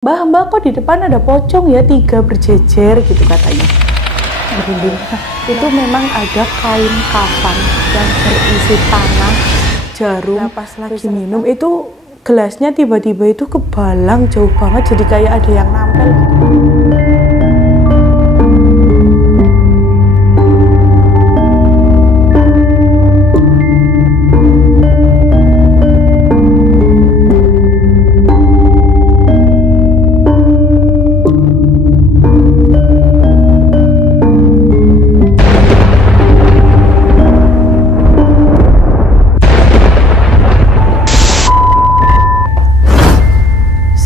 Mbak kok di depan ada pocong ya 3 berjejer gitu katanya. Merinding. Itu memang ada kain kafan yang berisi tanah, jarum. Nah, pas lagi minum itu gelasnya tiba-tiba itu kebalang jauh banget, jadi kayak ada yang nampel gitu.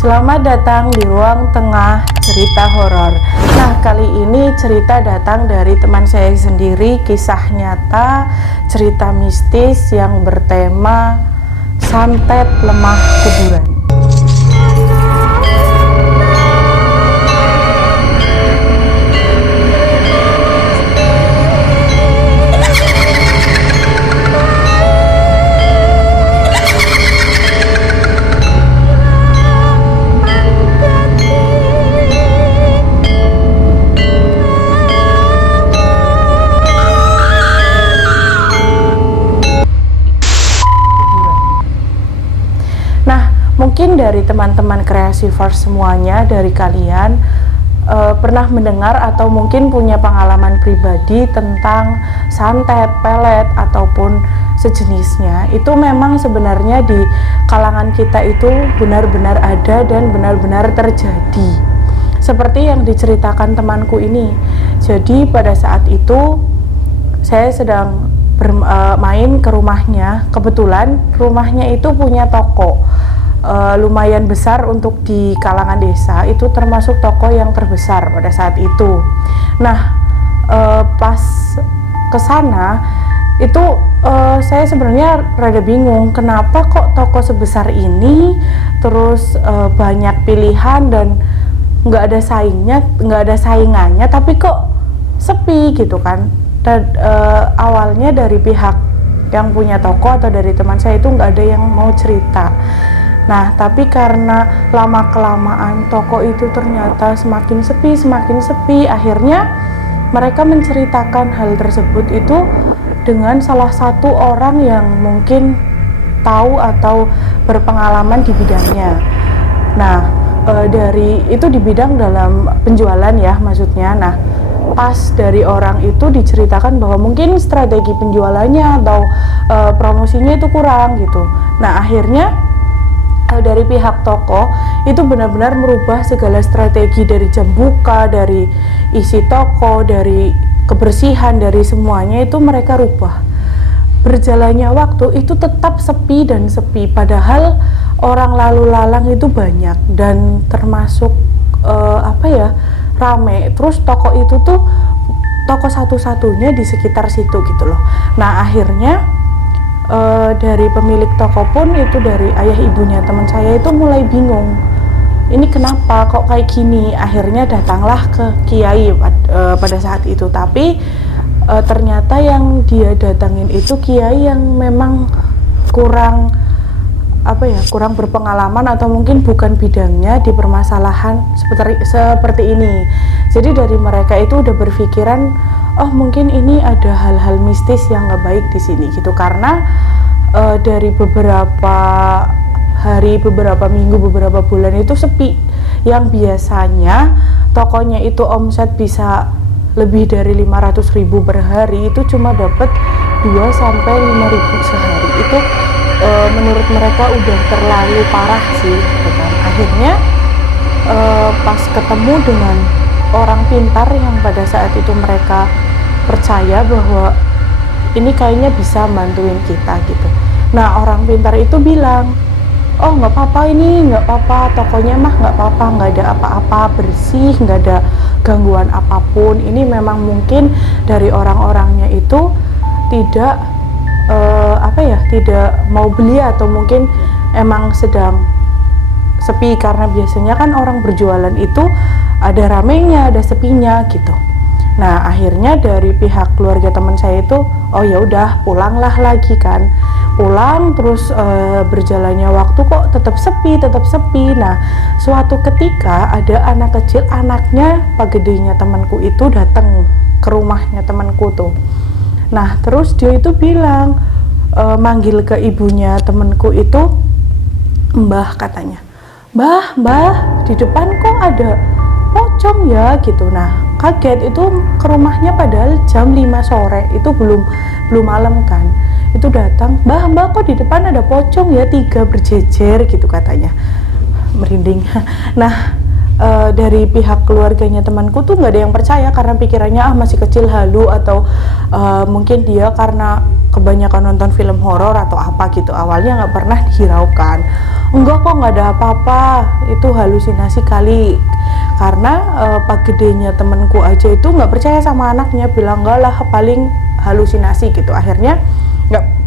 Selamat datang di ruang tengah cerita horor. Nah, kali ini cerita datang dari teman saya sendiri, kisah nyata, cerita mistis yang bertema santet lemah kuburan. Mungkin dari teman-teman kreasivers semuanya, dari kalian pernah mendengar atau mungkin punya pengalaman pribadi tentang santet, pelet, ataupun sejenisnya. Itu memang sebenarnya di kalangan kita itu benar-benar ada dan benar-benar terjadi. Seperti yang diceritakan temanku ini. Jadi pada saat itu saya sedang main ke rumahnya. Kebetulan rumahnya itu punya toko. Lumayan besar untuk di kalangan desa, itu termasuk toko yang terbesar pada saat itu. Nah, pas kesana itu saya sebenarnya rada bingung, kenapa kok toko sebesar ini terus banyak pilihan dan nggak ada saingannya, tapi kok sepi gitu kan. Dan awalnya dari pihak yang punya toko atau dari teman saya itu nggak ada yang mau cerita. Nah, tapi karena lama-kelamaan toko itu ternyata semakin sepi, akhirnya mereka menceritakan hal tersebut itu dengan salah satu orang yang mungkin tahu atau berpengalaman di bidangnya. Nah, dari itu di bidang dalam penjualan ya maksudnya. Nah, pas dari orang itu diceritakan bahwa mungkin strategi penjualannya atau promosinya itu kurang gitu. Nah, akhirnya dari pihak toko itu benar-benar merubah segala strategi, dari jam buka, dari isi toko, dari kebersihan, dari semuanya itu mereka rubah. Berjalannya waktu itu tetap sepi dan sepi, padahal orang lalu lalang itu banyak dan termasuk rame. Terus toko itu tuh toko satu-satunya di sekitar situ gitu loh. Nah, akhirnya dari pemilik toko pun itu, dari ayah ibunya teman saya itu mulai bingung, ini kenapa kok kayak gini. Akhirnya datanglah ke kiai pada saat itu, tapi ternyata yang dia datangin itu kiai yang memang kurang berpengalaman atau mungkin bukan bidangnya di permasalahan seperti ini. Jadi dari mereka itu udah berpikiran, oh mungkin ini ada hal-hal mistis yang nggak baik di sini gitu, karena dari beberapa hari, beberapa minggu, beberapa bulan itu sepi. Yang biasanya tokonya itu omset bisa lebih dari 500.000 per hari, itu cuma dapat 2 sampai 5.000 sehari. Itu menurut mereka udah terlalu parah sih gitu kan. Akhirnya pas ketemu dengan orang pintar yang pada saat itu mereka percaya bahwa ini kayaknya bisa bantuin kita gitu. Nah, orang pintar itu bilang, oh nggak apa-apa, ini nggak apa-apa, tokonya mah nggak apa-apa, nggak ada apa-apa, bersih, nggak ada gangguan apapun. Ini memang mungkin dari orang-orangnya itu tidak tidak mau beli, atau mungkin emang sedang sepi, karena biasanya kan orang berjualan itu ada ramenya, ada sepinya gitu. Nah, akhirnya dari pihak keluarga teman saya itu, oh ya udah pulanglah lagi kan. pulang terus berjalannya waktu kok tetap sepi. Nah, suatu ketika ada anak kecil, anaknya pak gedenya temanku itu datang ke rumahnya temanku tuh. Nah, terus dia itu bilang, manggil ke ibunya temanku itu, "Mbah," katanya. Mbah, di depan kok ada pocong ya gitu." Nah, kaget itu, ke rumahnya padahal jam 5 sore, itu belum malam kan. Itu datang, "Mbah, kok di depan ada pocong ya, 3 berjejer," gitu katanya. Merinding. Nah, dari pihak keluarganya temanku tuh nggak ada yang percaya karena pikirannya masih kecil, halu, atau mungkin dia karena kebanyakan nonton film horor atau apa gitu. Awalnya nggak pernah dihiraukan. "Enggak kok, nggak ada apa-apa, itu halusinasi kali." Karena pak gedenya temanku aja itu nggak percaya sama anaknya, bilang enggak lah, paling halusinasi gitu. Akhirnya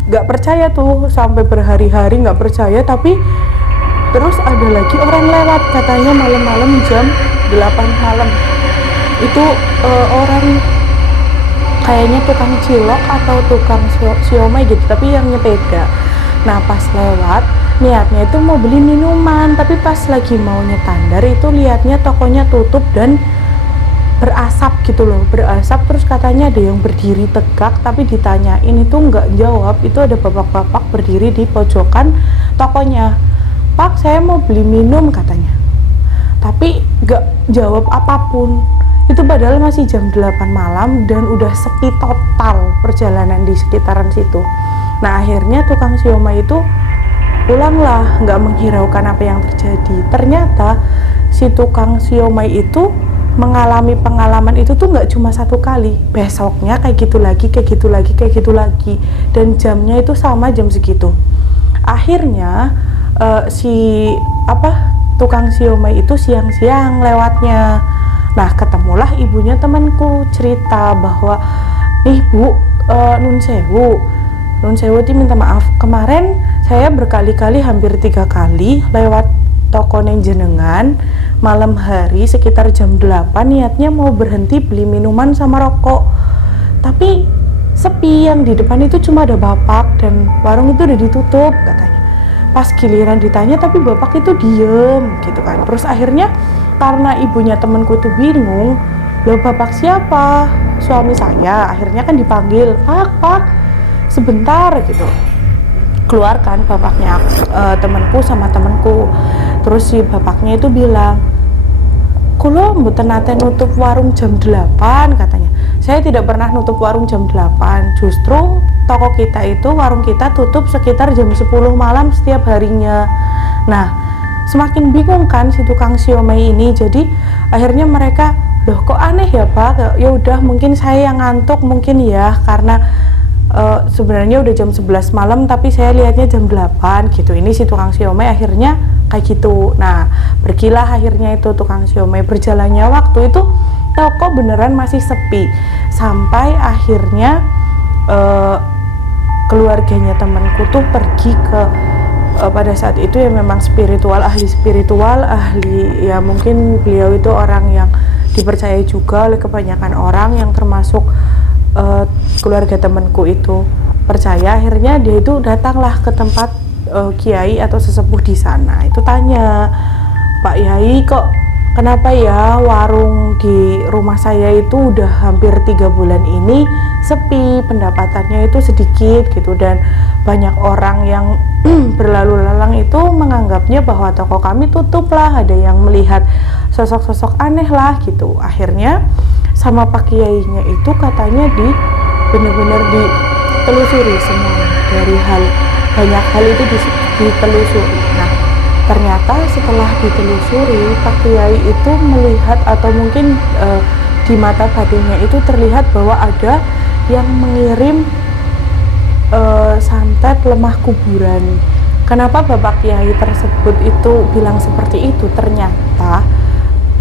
nggak percaya tuh sampai berhari-hari nggak percaya. Tapi terus ada lagi orang lewat, katanya malam-malam jam 8 malam itu orang kayaknya tukang cilok atau tukang siomay gitu, tapi yang nyepeda. Nah, pas lewat niatnya itu mau beli minuman, tapi pas lagi mau nyetandar itu lihatnya tokonya tutup dan berasap gitu loh, berasap. Terus katanya ada yang berdiri tegak, tapi ditanyain itu nggak jawab. Itu ada bapak-bapak berdiri di pojokan tokonya. "Pak, saya mau beli minum," katanya, tapi nggak jawab apapun. Itu padahal masih jam 8 malam dan udah sepi total perjalanan di sekitaran situ. Nah, akhirnya tukang siomay itu pulanglah, nggak menghiraukan apa yang terjadi. Ternyata si tukang siomay itu mengalami pengalaman itu tuh nggak cuma 1 kali, besoknya kayak gitu lagi, dan jamnya itu sama jam segitu. Akhirnya si tukang siomay itu siang-siang lewatnya. Nah, ketemulah ibunya temanku, cerita bahwa, "Nih Bu, nun sewu ti minta maaf, kemarin saya berkali-kali, hampir 3 kali lewat toko neng jenengan malam hari sekitar jam 8, niatnya mau berhenti beli minuman sama rokok, tapi sepi, yang di depan itu cuma ada bapak dan warung itu udah ditutup," katanya. Pas giliran ditanya tapi bapak itu diem gitu kan. Terus akhirnya karena ibunya temanku tuh bingung, "Loh, bapak siapa?" "Suami saya." Akhirnya kan dipanggil, Pak, sebentar," gitu. Keluarkan bapaknya temanku sama temanku. Terus si bapaknya itu bilang, "Kulo mboten nate nutup warung jam 8," katanya. "Saya tidak pernah nutup warung jam 8. Justru toko kita itu, warung kita tutup sekitar jam 10 malam setiap harinya." Nah, semakin bingung kan si tukang siomay ini. Jadi akhirnya mereka, "Loh, kok aneh ya Pak? Ya udah, mungkin saya yang ngantuk mungkin ya, karena sebenarnya udah jam 11 malam tapi saya lihatnya jam 8 gitu." Ini si tukang siomay akhirnya kayak gitu. Nah, pergilah akhirnya itu tukang siomay. Berjalannya waktu itu toko beneran masih sepi, sampai akhirnya keluarganya temanku tuh pergi ke pada saat itu ya memang ahli spiritual, ya mungkin beliau itu orang yang dipercaya juga oleh kebanyakan orang, yang termasuk keluarga temanku itu percaya. Akhirnya dia itu datanglah ke tempat kiai atau sesepuh di sana. Itu tanya, "Pak Yai, kok kenapa ya warung di rumah saya itu udah hampir 3 bulan ini sepi, pendapatannya itu sedikit gitu, dan banyak orang yang berlalu lalang itu menganggapnya bahwa toko kami tutup lah, ada yang melihat sosok-sosok aneh lah gitu." Akhirnya sama pak kiainya itu katanya benar-benar ditelusuri semua, dari banyak hal itu ditelusuri. Nah, ternyata setelah ditelusuri, pak kiai itu melihat, atau mungkin di mata batinnya itu terlihat bahwa ada yang mengirim santet lemah kuburan. Kenapa bapak kiai tersebut itu bilang seperti itu? Ternyata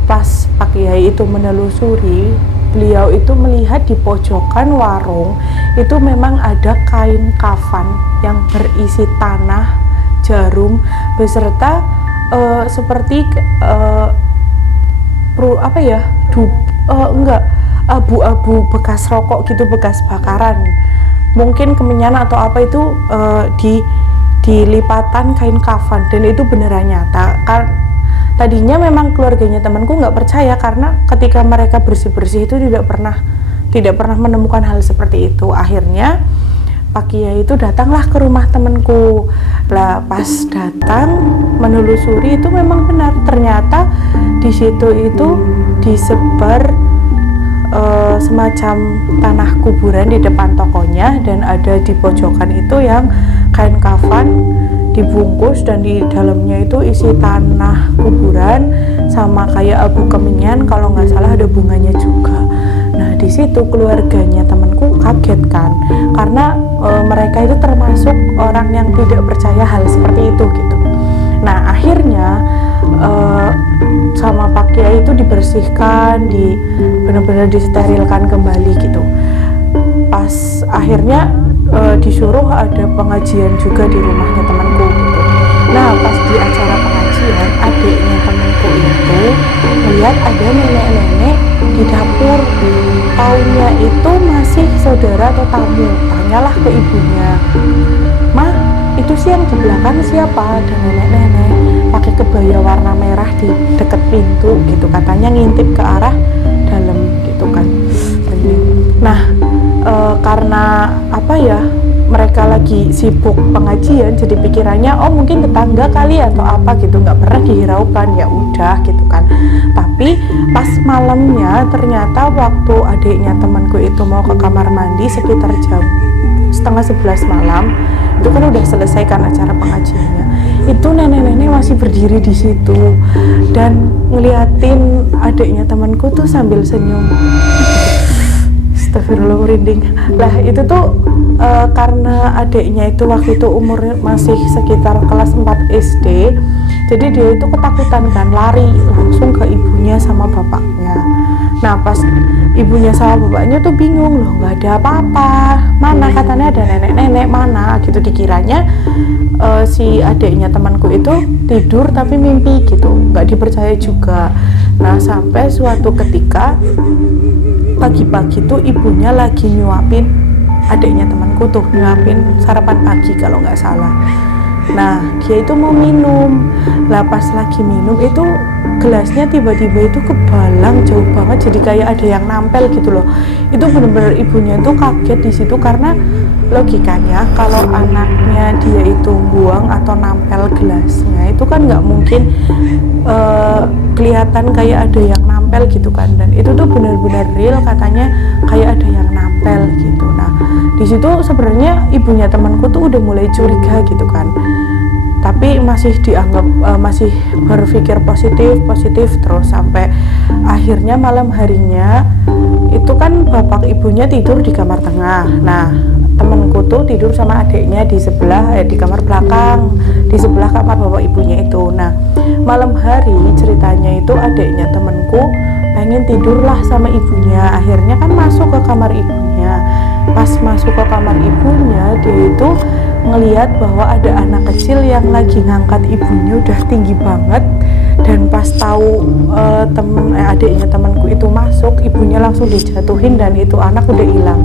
pas pak kiai itu menelusuri, beliau itu melihat di pojokan warung itu memang ada kain kafan yang berisi tanah, jarum, beserta seperti abu-abu bekas rokok gitu, bekas bakaran. mungkin kemenyan atau apa itu di lipatan kain kafan, dan itu beneran nyata. Tadinya memang keluarganya temanku nggak percaya karena ketika mereka bersih-bersih itu tidak pernah menemukan hal seperti itu. Akhirnya Pak Kiai itu datanglah ke rumah temanku. Lah pas datang menelusuri itu memang benar, ternyata di situ itu disebar semacam tanah kuburan di depan tokonya, dan ada di pojokan itu yang kain kafan dibungkus dan di dalamnya itu isi tanah kuburan sama kayak abu kemenyan, kalau nggak salah ada bunganya juga. Nah di situ keluarganya temanku kaget kan, karena mereka itu termasuk orang yang tidak percaya hal seperti itu gitu. Nah akhirnya sama Pak Kiai itu dibersihkan, benar-benar disterilkan kembali gitu. Pas akhirnya disuruh ada pengajian juga di rumahnya temanku gitu. Nah pas di acara pengajian, adiknya temanku itu melihat ada nenek-nenek di dapur. Taunya itu masih saudara atau tamu. Tanyalah ke ibunya, "Ma, itu sih yang di belakang siapa?" Ada nenek-nenek pakai kebaya warna merah di dekat pintu gitu, katanya ngintip ke arah dalam gitu kan. Nah karena apa ya, mereka lagi sibuk pengajian, jadi pikirannya oh mungkin tetangga kali atau apa gitu, nggak pernah dihiraukan, ya udah gitu kan. Tapi pas malamnya ternyata waktu adiknya temanku itu mau ke kamar mandi sekitar jam 10:30 malam, itu kan udah selesai kan acara pengajiannya, itu nenek-nenek masih berdiri di situ dan ngeliatin adiknya temanku tuh sambil senyum. Astagfirullah, merinding. Lah itu tuh karena adiknya itu waktu itu umurnya masih sekitar kelas 4 SD, jadi dia itu ketakutan kan, lari langsung ke ibunya sama bapaknya. Nah pas ibunya sama bapaknya tuh bingung, loh nggak ada apa-apa, mana katanya ada nenek-nenek mana gitu, dikiranya si adiknya temanku itu tidur tapi mimpi gitu, nggak dipercaya juga. Nah sampai suatu ketika pagi-pagi tuh ibunya lagi nyuapin adiknya temanku tuh, nyuapin sarapan pagi kalau nggak salah. Nah dia itu mau minum, lah pas lagi minum itu gelasnya tiba-tiba itu kebalang jauh banget, jadi kayak ada yang nampel gitu loh. Itu bener-bener ibunya itu kaget di situ, karena logikanya kalau anaknya dia itu buang atau nampel gelasnya itu kan nggak mungkin kelihatan kayak ada yang nampel gitu kan, dan itu tuh benar-benar real, katanya kayak ada yang nampel gitu. Nah di situ sebenarnya ibunya temanku tuh udah mulai curiga gitu kan, tapi masih dianggap masih berpikir positif terus, sampai akhirnya malam harinya itu kan bapak ibunya tidur di kamar tengah. Nah temanku tuh tidur sama adiknya di sebelah di kamar belakang, di sebelah kamar bapak ibunya itu. Nah malam hari ceritanya itu adiknya temanku pengen tidurlah sama ibunya, akhirnya kan masuk ke kamar ibunya. Pas masuk ke kamar ibunya, dia itu ngelihat bahwa ada anak kecil yang lagi ngangkat ibunya udah tinggi banget, dan pas tahu adiknya temanku itu masuk, ibunya langsung dijatuhin dan itu anak udah hilang.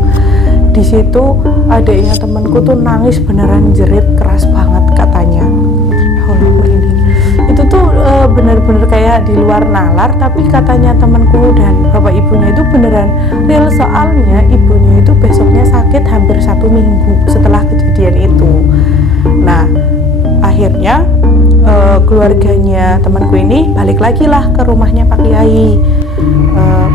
Di situ adiknya temanku tuh nangis beneran, jerit keras banget katanya. Allah, merinding. Itu tuh bener-bener kayak di luar nalar, tapi katanya temanku dan bapak ibunya itu beneran real, soalnya ibunya itu besoknya sakit hampir 1 minggu setelah kejadian itu. Nah akhirnya keluarganya temanku ini balik lagi lah ke rumahnya Pak Kiai.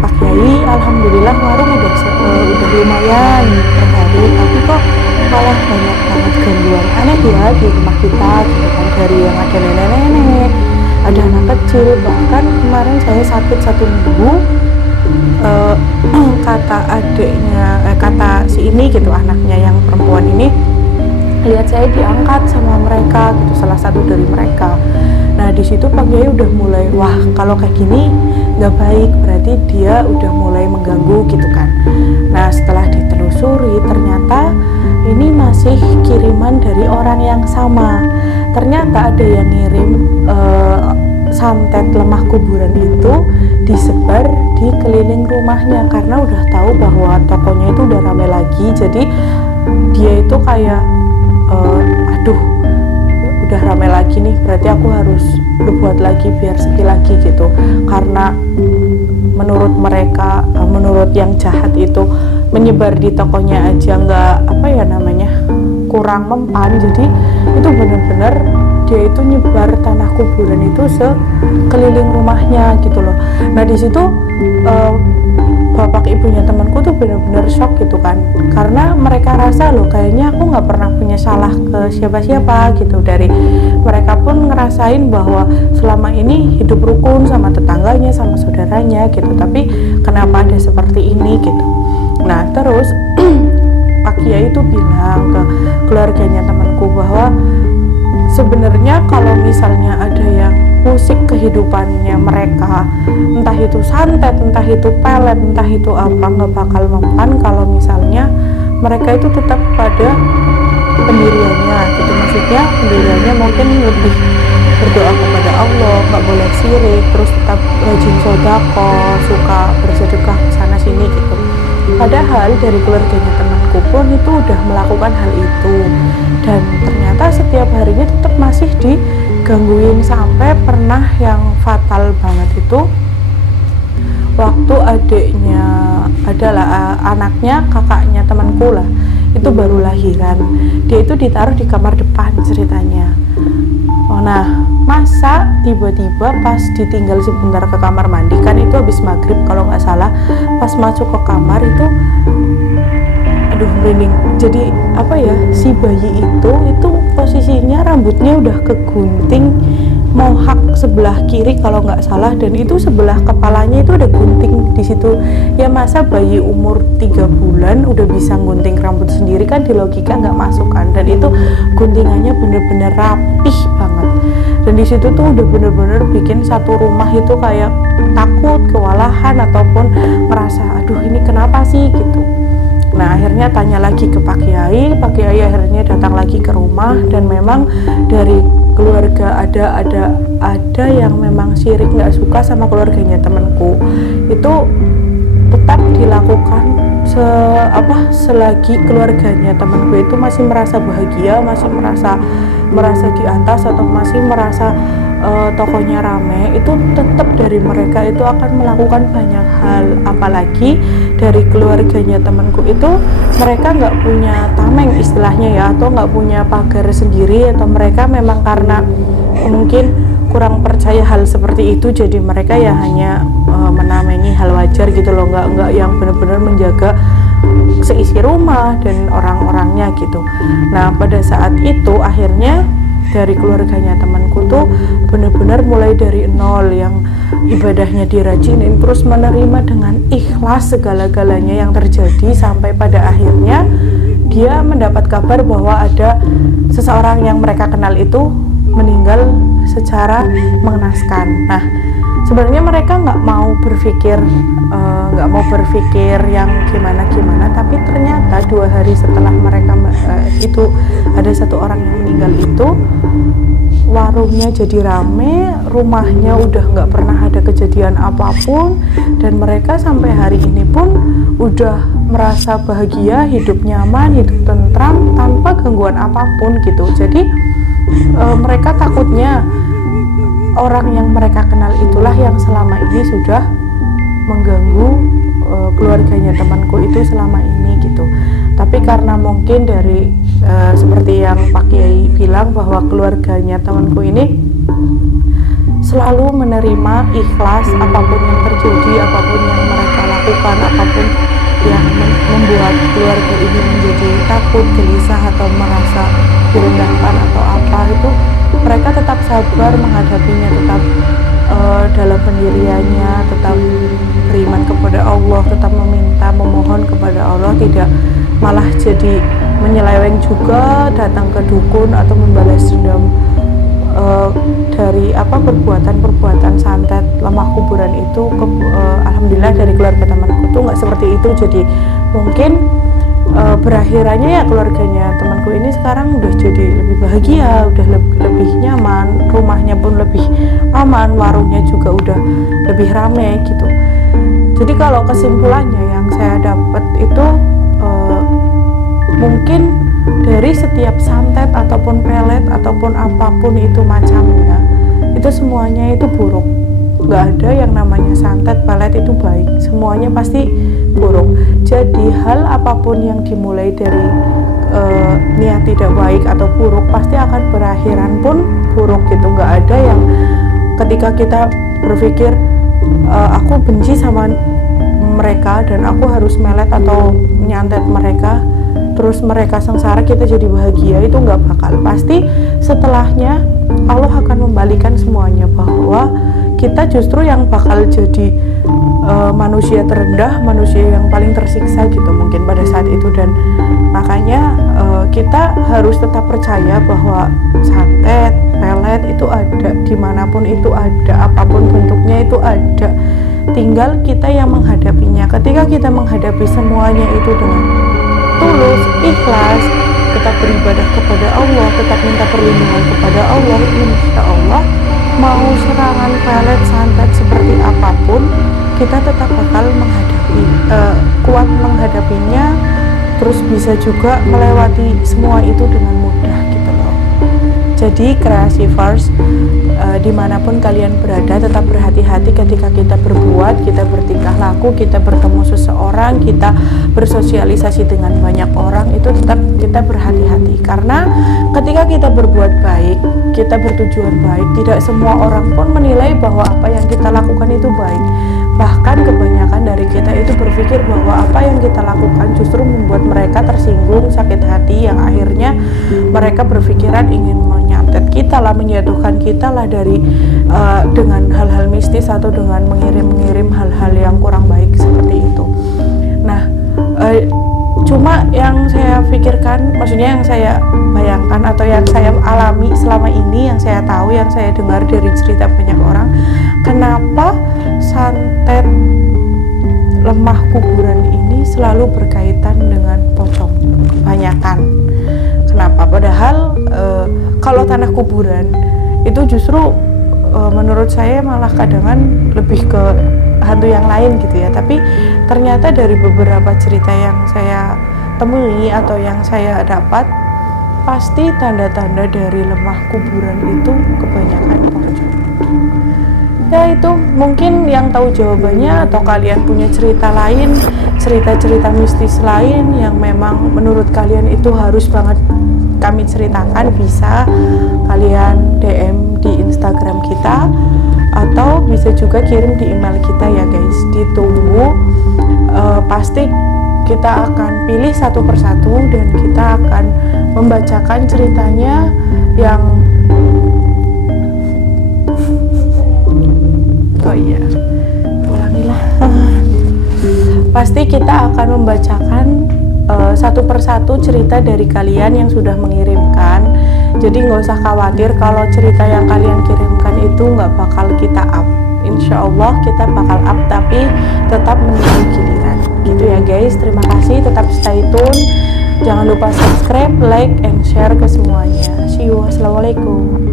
Pak Kiai alhamdulillah warung udah lumayan per hari, tapi kok malah banyak banget gangguan aneh ya di rumah kita gitu kan, dari yang ada nenek-nenek, ada anak kecil, bahkan kemarin saya sakit 1 minggu. Kata adiknya, kata si ini gitu, anaknya yang perempuan ini, lihat saya diangkat sama mereka gitu, salah satu dari mereka. Nah di situ Pak Kiai udah mulai, wah kalau kayak gini nggak baik, berarti dia udah mulai mengganggu gitu kan. Nah setelah ditelusuri ternyata ini masih kiriman dari orang yang sama. Ternyata ada yang ngirim santet lemah kuburan itu disebar di keliling rumahnya, karena udah tahu bahwa tokonya itu udah rame lagi, jadi dia itu kayak aduh udah ramai lagi nih, berarti aku harus berbuat lagi biar sepi lagi gitu. Karena menurut mereka, menurut yang jahat itu, menyebar di tokonya aja nggak kurang mempan, jadi itu benar-benar dia itu nyebar tanah kuburan itu sekeliling rumahnya gitu loh. Nah di situ bapak ibunya temanku tuh benar-benar shock gitu kan, karena mereka rasa loh kayaknya aku nggak pernah punya salah ke siapa-siapa gitu. Dari mereka pun ngerasain bahwa selama ini hidup rukun sama tetangganya, sama saudaranya gitu, tapi kenapa ada seperti ini gitu. Nah terus Pak Kiai itu bilang ke keluarganya temanku bahwa sebenarnya kalau misalnya ada yang musik kehidupannya mereka, entah itu santet, entah itu pelet, entah itu apa, nggak bakal mempan kalau misalnya mereka itu tetap pada pendiriannya gitu. Maksudnya pendiriannya mungkin lebih berdoa kepada Allah, nggak boleh sirik, terus tetap rajin sodako, suka bersedekah sana sini gitu. Padahal dari keluarganya temanku pun itu udah melakukan hal itu, dan ternyata setiap harinya tetap masih digangguin. Sampai pernah yang fatal banget itu waktu adiknya adalah anaknya kakaknya temanku lah, itu baru lahiran, dia itu ditaruh di kamar depan ceritanya. Nah masa tiba-tiba pas ditinggal sebentar ke kamar mandi, kan itu habis maghrib kalau nggak salah, pas masuk ke kamar itu aduh merinding. Jadi si bayi itu posisinya rambutnya udah kegunting mohak sebelah kiri kalau nggak salah, dan itu sebelah kepalanya itu ada gunting di situ. Ya masa bayi umur 3 bulan udah bisa gunting rambut sendiri, kan di logika nggak masuk kan. Dan itu guntingannya bener-bener rapih banget, dan di situ tuh udah bener-bener bikin satu rumah itu kayak takut, kewalahan, ataupun merasa aduh ini kenapa sih gitu. Nah akhirnya tanya lagi ke Pak Kiai akhirnya datang lagi ke rumah, dan memang dari keluarga ada yang memang syirik, nggak suka sama keluarganya temanku, itu tetap dilakukan selagi keluarganya temanku itu masih merasa bahagia, masih merasa di atas, atau masih merasa tokonya rame, itu tetap dari mereka itu akan melakukan banyak hal. Apalagi dari keluarganya temanku itu mereka nggak punya tameng istilahnya ya, atau nggak punya pagar sendiri, atau mereka memang karena mungkin kurang percaya hal seperti itu, jadi mereka ya hanya menamengi hal wajar gitu loh, nggak yang benar-benar menjaga seisi rumah dan orang-orangnya gitu. Nah pada saat itu akhirnya dari keluarganya temanku tuh benar-benar mulai dari nol, yang ibadahnya dirajinin, terus menerima dengan ikhlas segala-galanya yang terjadi, sampai pada akhirnya dia mendapat kabar bahwa ada seseorang yang mereka kenal itu meninggal secara mengenaskan. Nah sebenarnya mereka nggak mau berpikir yang gimana-gimana, tapi ternyata 2 hari setelah mereka itu ada satu orang yang meninggal itu, warungnya jadi rame, rumahnya udah nggak pernah ada kejadian apapun, dan mereka sampai hari ini pun udah merasa bahagia, hidup nyaman, hidup tentram tanpa gangguan apapun gitu. Jadi mereka takutnya orang yang mereka kenal itulah yang selama ini sudah mengganggu keluarganya temanku itu selama ini gitu. Tapi karena mungkin dari seperti yang Pak Kiai bilang bahwa keluarganya temanku ini selalu menerima ikhlas apapun yang terjadi, apapun yang mereka lakukan, apapun yang membuat keluarga ini menjadi takut, gelisah, atau merasa direndahkan atau apa, itu mereka tetap sabar menghadapinya, tetap dalam pendiriannya, tetap beriman kepada Allah, tetap memohon kepada Allah, tidak malah jadi menyeleweng juga, datang ke dukun atau membalas dendam dari perbuatan santet lemah kuburan itu. Alhamdulillah dari keluarga temanku tuh nggak seperti itu. Jadi mungkin berakhirnya ya keluarganya temanku ini sekarang udah jadi lebih bahagia, udah lebih nyaman, rumahnya pun lebih aman, warungnya juga udah lebih rame gitu. Jadi kalau kesimpulannya yang saya dapat itu mungkin dari setiap santet ataupun pelet ataupun apapun itu macamnya, itu semuanya itu buruk. Nggak ada yang namanya santet, pelet itu baik, semuanya pasti buruk. Jadi hal apapun yang dimulai dari niat tidak baik atau buruk pasti akan berakhiran pun buruk gitu. Nggak ada yang ketika kita berpikir aku benci sama mereka dan aku harus melet atau nyantet mereka terus mereka sengsara kita jadi bahagia, itu nggak bakal. Pasti setelahnya Allah akan membalikan semuanya, bahwa kita justru yang bakal jadi manusia terendah, manusia yang paling tersiksa gitu mungkin pada saat itu. Dan makanya kita harus tetap percaya bahwa santet, pelet itu ada, dimanapun itu ada, apapun bentuknya itu ada, tinggal kita yang menghadapinya. Ketika kita menghadapi semuanya itu dengan tulus, ikhlas, tetap beribadah kepada Allah, tetap minta perlindungan kepada Allah, insya Allah mau serangan pelet, santet seperti apapun, kita tetap bakal menghadapi, kuat menghadapinya, terus bisa juga melewati semua itu dengan mudah gitu loh. Jadi Kreasifers, dimanapun kalian berada, tetap berhati-hati ketika kita berbuat, kita bertingkah laku, kita bertemu seseorang, kita bersosialisasi dengan banyak orang, itu tetap kita berhati-hati. Karena ketika kita berbuat baik, kita bertujuan baik, tidak semua orang pun menilai bahwa apa yang kita lakukan itu baik. Bahkan kebanyakan dari kita itu berpikir bahwa apa yang kita lakukan justru membuat mereka tersinggung, sakit hati, yang akhirnya mereka berpikiran ingin menyantet kita lah, menjatuhkan kita lah dari dengan hal-hal mistis atau dengan mengirim hal-hal yang kurang baik seperti itu. Nah, cuma yang saya pikirkan, maksudnya yang saya bayangkan atau yang saya alami selama ini, yang saya tahu, yang saya dengar dari cerita banyak orang, kenapa santet lemah kuburan ini selalu berkaitan dengan pocong kebanyakan. Kenapa? Padahal kalau tanah kuburan itu justru menurut saya malah kadang lebih ke hantu yang lain gitu ya. Tapi ternyata dari beberapa cerita yang saya temui atau yang saya dapat, pasti tanda-tanda dari lemah kuburan itu kebanyakan pocong. Ya itu mungkin yang tahu jawabannya, atau kalian punya cerita lain, cerita-cerita mistis lain yang memang menurut kalian itu harus banget kami ceritakan, bisa kalian DM di Instagram kita atau bisa juga kirim di email kita ya guys. Ditunggu, pasti kita akan pilih satu persatu dan kita akan membacakan ceritanya yang ulangilah. Pasti kita akan membacakan satu persatu cerita dari kalian yang sudah mengirimkan. Jadi nggak usah khawatir kalau cerita yang kalian kirimkan itu nggak bakal kita up. Insya Allah kita bakal up, tapi tetap menunggu giliran gitu ya guys. Terima kasih, tetap stay tune, jangan lupa subscribe, like, and share ke semuanya. See you, assalamualaikum.